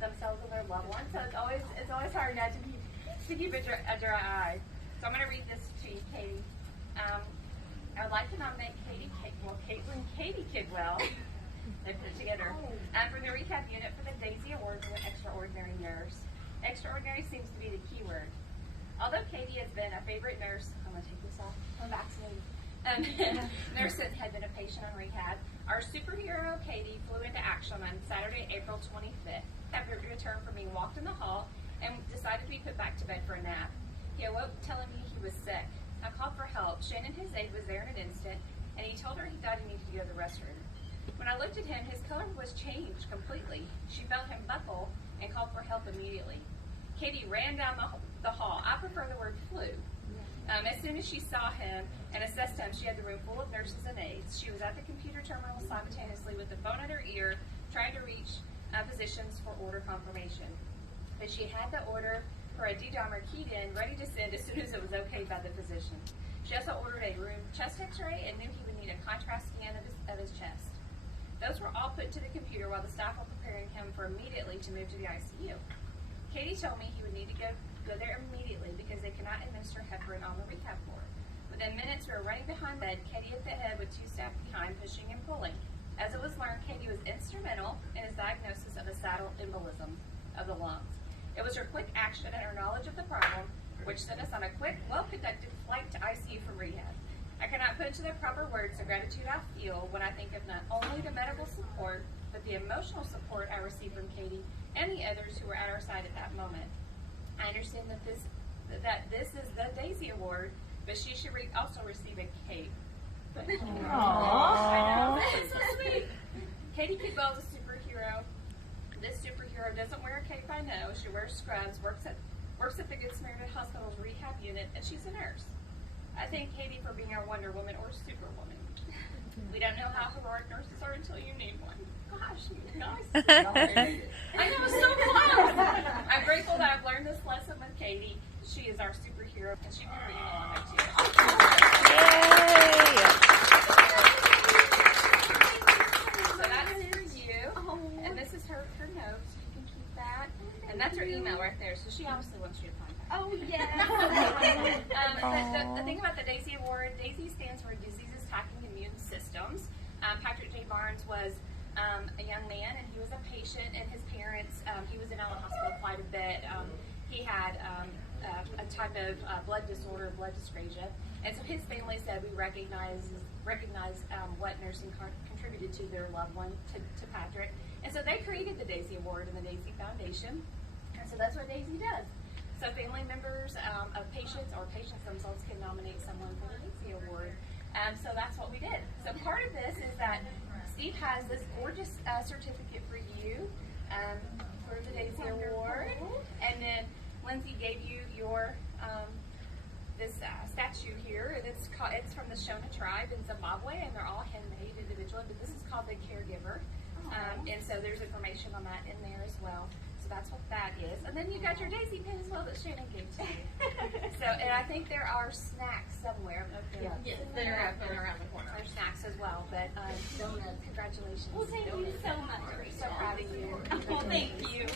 themselves and their loved ones. So it's always hard not to keep a dry eye. So I'm going to read this to you, Katie. I would like to nominate Kateyln Kidwell. They put it together. From the rehab unit for the Daisy Award for an extraordinary nurse. Extraordinary seems to be the key word. Although Katie has been a favorite nurse, I'm going to take this off. I'm vaccinated. Nurse that had been a patient on rehab. Our superhero Katie flew into action on Saturday, April 25th. After a return from being walked in the hall and decided to be put back to bed for a nap. He awoke telling me he was sick. I called for help. Shannon, his aide, was there in an instant, and he told her he thought he needed to go to the restroom. When I looked at him, his color was changed completely. She felt him buckle and called for help immediately. Katie ran down the hall. I prefer the word flew. As soon as she saw him and assessed him, she had the room full of nurses and aides. She was at the computer terminal simultaneously with the phone at her ear, trying to reach physicians for order confirmation. But she had the order for a D-dimer keyed in, ready to send as soon as it was okayed by the physician. She also ordered a room chest x-ray and knew he would need a contrast scan of his chest. Those were all put to the computer while the staff were preparing him for immediately to move to the ICU. Katie told me he would need to go there immediately because they cannot administer heparin on the rehab floor. Within minutes, we were running behind bed, Katie at the head with two staff behind, pushing and pulling. As it was learned, Katie was instrumental in his diagnosis of a saddle embolism of the lungs. It was her quick action and her knowledge of the problem which sent us on a quick, well-conducted flight to ICU from rehab. I cannot put into the proper words the gratitude I feel when I think of not only the medical support, but the emotional support I received from Katie and the others who were at our side at that moment. I understand that this is the Daisy Award, but she should also receive a cape. Aww. I know, that's so sweet. Katie Kidwell is a superhero. This superhero doesn't wear a cape, I know. She wears scrubs, works at the Good Samaritan Hospital's rehab unit, and she's a nurse. I thank Katie for being our Wonder Woman or Superwoman. We don't know how heroic nurses are until you need one. Gosh, you guys. I know, so close. I'm grateful that I've learned this lesson with Katie. She is our superhero, and she's been reading along with you. Yay! So that's for you, and this is her notes. You can keep that, and that's her email right there. So she obviously wants you to contact. Oh, yeah. The thing about the Daisy Award, Daisy stands for Diseases Attacking Immune Systems. Patrick J. Barnes was a young man, and he was a patient, and his parents, he was in the hospital quite a bit. He had a type of blood disorder, blood dyscrasia, and so his family said we recognize what nursing contributed to their loved one, to Patrick, and so they created the Daisy Award and the Daisy Foundation, and so that's what Daisy does. So family members of patients or patients themselves can nominate someone for the Daisy Award. So that's what we did. So part of this is that Steve has this gorgeous certificate for you for the Daisy Award. And then Lindsay gave you your this statue here. And it's from the Shona tribe in Zimbabwe, and they're all handmade individually. But this is called the Caregiver. And so there's information on that in there as well. So that's what that is. And then you got your Daisy pin as well that Shannon gave to you. So, and I think there are snacks somewhere. Yes, they're up and around the corner. There's snacks as well. But Donuts. congratulations. Well, thank you so much. So proud of you. Well, thank you.